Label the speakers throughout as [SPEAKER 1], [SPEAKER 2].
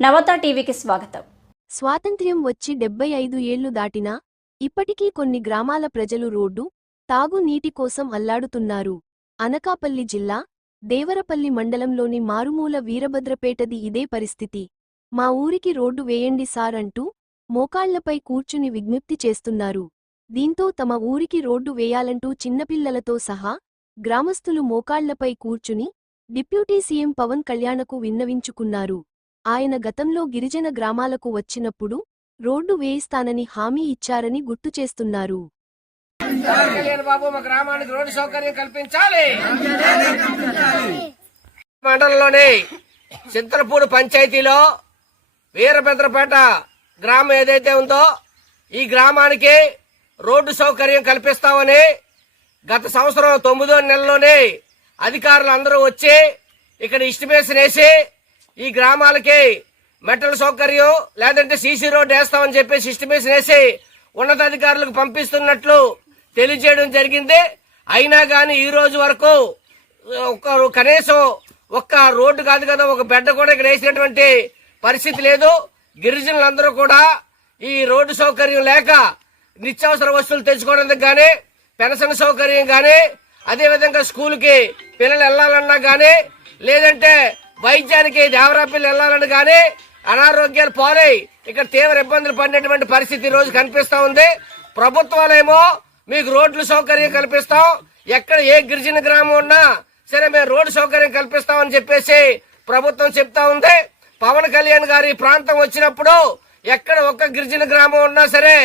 [SPEAKER 1] నవత టీవీకి స్వాగతం.
[SPEAKER 2] స్వాతంత్ర్యం వచ్చి డెబ్బై ఐదు ఏళ్ళు దాటినా ఇప్పటికీ కొన్ని గ్రామాల ప్రజలు రోడ్డు తాగునీటి కోసం అల్లాడుతున్నారు. అనకాపల్లి జిల్లా దేవరపల్లి మండలంలోని మారుమూల వీరభద్రపేటది ఇదే పరిస్థితి. మా ఊరికి రోడ్డు వేయండి సార్ అంటూ మోకాళ్ళపై కూర్చుని విజ్ఞప్తి చేస్తున్నారు. దీంతో తమ ఊరికి రోడ్డు వేయాలంటూ చిన్నపిల్లలతో సహా గ్రామస్తులు మోకాళ్ళపై కూర్చుని డిప్యూటీ సీఎం పవన్ కళ్యాణకు విన్నవించుకున్నారు. ఆయన గతంలో గిరిజన గ్రామాలకు వచ్చినప్పుడు రోడ్డు వేయిస్తానని హామీ ఇచ్చారని గుర్తు చేస్తున్నారు.
[SPEAKER 3] బాబు మా గ్రామానికి రోడ్డు సౌకర్యం కల్పించాలి. మండలంలోని చింతలపూడి పంచాయతీలో వీరభద్రపేట గ్రామం ఏదైతే ఉందో ఈ గ్రామానికి రోడ్డు సౌకర్యం కల్పిస్తామని గత సంవత్సరం తొమ్మిదో నెలలోనే అధికారులు అందరూ వచ్చి ఇక్కడ ఇస్టిమేషన్ వేసి ఈ గ్రామాలకి మెటల్ సౌకర్యం లేదంటే సీసీ రోడ్ వేస్తామని చెప్పి సిస్టమేషన్ వేసి ఉన్నతాధికారులకు పంపిస్తున్నట్లు తెలియజేయడం జరిగింది. అయినా కానీ ఈ రోజు వరకు ఒక కనీసం ఒక్క రోడ్డు కాదు కదా ఒక బెడ్ కూడా ఇక్కడ వేసినటువంటి పరిస్థితి లేదు. గిరిజనులందరూ కూడా ఈ రోడ్డు సౌకర్యం లేక నిత్యావసర వస్తువులు తెచ్చుకోవడానికి కానీ పెన్షన్ సౌకర్యం కానీ అదేవిధంగా స్కూల్కి పిల్లలు వెళ్ళాలన్నా కానీ లేదంటే వైద్యానికి దేవరాపల్లి వెళ్ళాలని కానీ అనారోగ్యాలు పాలై ఇక్కడ తీవ్ర ఇబ్బందులు పడినటువంటి పరిస్థితి ఈ రోజు కనిపిస్తా ఉంది. ప్రభుత్వాలేమో మీకు రోడ్లు సౌకర్యం కల్పిస్తాం. ఎక్కడ ఏ గిరిజన గ్రామం ఉన్నా సరే మేము రోడ్డు సౌకర్యం కల్పిస్తామని చెప్పేసి ప్రభుత్వం చెప్తా ఉంది. పవన్ కళ్యాణ్ గారి ఈ ప్రాంతం వచ్చినప్పుడు ఎక్కడ ఒక్క గిరిజన గ్రామం ఉన్నా సరే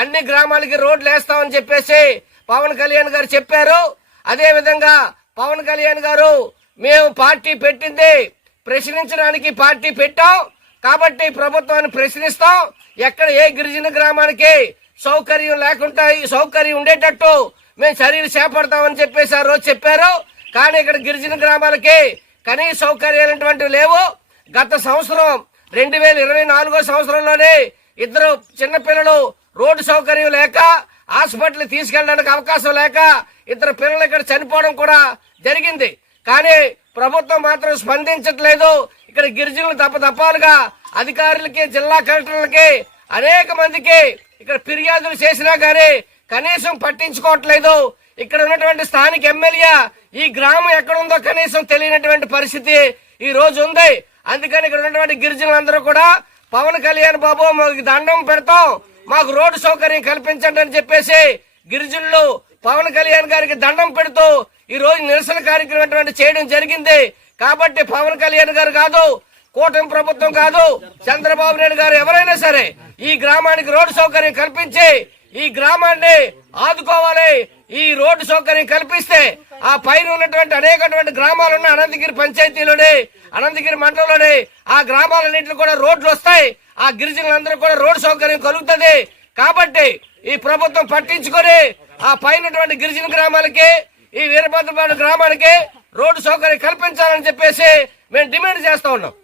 [SPEAKER 3] అన్ని గ్రామాలకి రోడ్లు వేస్తామని చెప్పేసి పవన్ కళ్యాణ్ గారు చెప్పారు. అదే విధంగా పవన్ కళ్యాణ్ గారు మేము పార్టీ పెట్టింది ప్రశ్నించడానికి పార్టీ పెట్టాం. కాబట్టి ప్రభుత్వాన్ని ప్రశ్నిస్తాం. ఎక్కడ ఏ గిరిజన గ్రామానికి సౌకర్యం లేకుండా ఈ సౌకర్యం ఉండేటట్టు మేము చర్యలు చేపడతామని చెప్పేసి ఆ రోజు చెప్పారు. కానీ ఇక్కడ గిరిజన గ్రామాలకి కనీస సౌకర్యాలు లేవు. గత సంవత్సరం రెండు వేల ఇరవై నాలుగో సంవత్సరంలోనే ఇద్దరు చిన్నపిల్లలు రోడ్డు సౌకర్యం లేక హాస్పిటల్ తీసుకెళ్ళడానికి అవకాశం లేక ఇద్దరు పిల్లలు ఇక్కడ చనిపోవడం కూడా జరిగింది. కానీ ప్రభుత్వం మాత్రం స్పందించట్లేదు. ఇక్కడ గిరిజనులు తప్పతప్పాలుగా అధికారులకి జిల్లా కలెక్టర్లకి అనేక మందికి ఇక్కడ ఫిర్యాదులు చేసినా గానీ కనీసం పట్టించుకోవట్లేదు. ఇక్కడ ఉన్నటువంటి స్థానిక ఎమ్మెల్యే ఈ గ్రామం ఎక్కడుందో కనీసం తెలియనటువంటి పరిస్థితి ఈ రోజు ఉంది. అందుకని ఇక్కడ ఉన్నటువంటి గిరిజనులందరూ కూడా పవన్ కళ్యాణ్ బాబు మాకు దండం పెడతాం. మాకు రోడ్డు సౌకర్యం కల్పించండి అని చెప్పేసి గిరిజనులు పవన్ కళ్యాణ్ గారికి దండం పెడుతూ ఈ రోజు నిరసన కార్యక్రమం అటువంటి చేయడం జరిగింది. కాబట్టి పవన్ కళ్యాణ్ గారు కాదు కూటమి ప్రభుత్వం కాదు చంద్రబాబు నాయుడు గారు ఎవరైనా సరే ఈ గ్రామానికి రోడ్డు సౌకర్యం కల్పించి ఈ గ్రామాన్ని ఆదుకోవాలి. ఈ రోడ్డు సౌకర్యం కల్పిస్తే ఆ పైన ఉన్నటువంటి అనేకటువంటి గ్రామాలు ఉన్న అనంతగిరి పంచాయతీలోని అనంతగిరి మండలంలోని ఆ గ్రామాలన్నింటిలో కూడా రోడ్లు వస్తాయి. ఆ గిరిజనులందరూ కూడా రోడ్డు సౌకర్యం కలుగుతుంది. కాబట్టి ఈ ప్రభుత్వం పట్టించుకొని ఆ పైనటువంటి గిరిజన గ్రామాలకి ఈ వీరభద్రపాడు గ్రామానికి రోడ్డు సౌకర్యం కల్పించాలని చెప్పేసి మేము డిమాండ్ చేస్తా ఉన్నాం.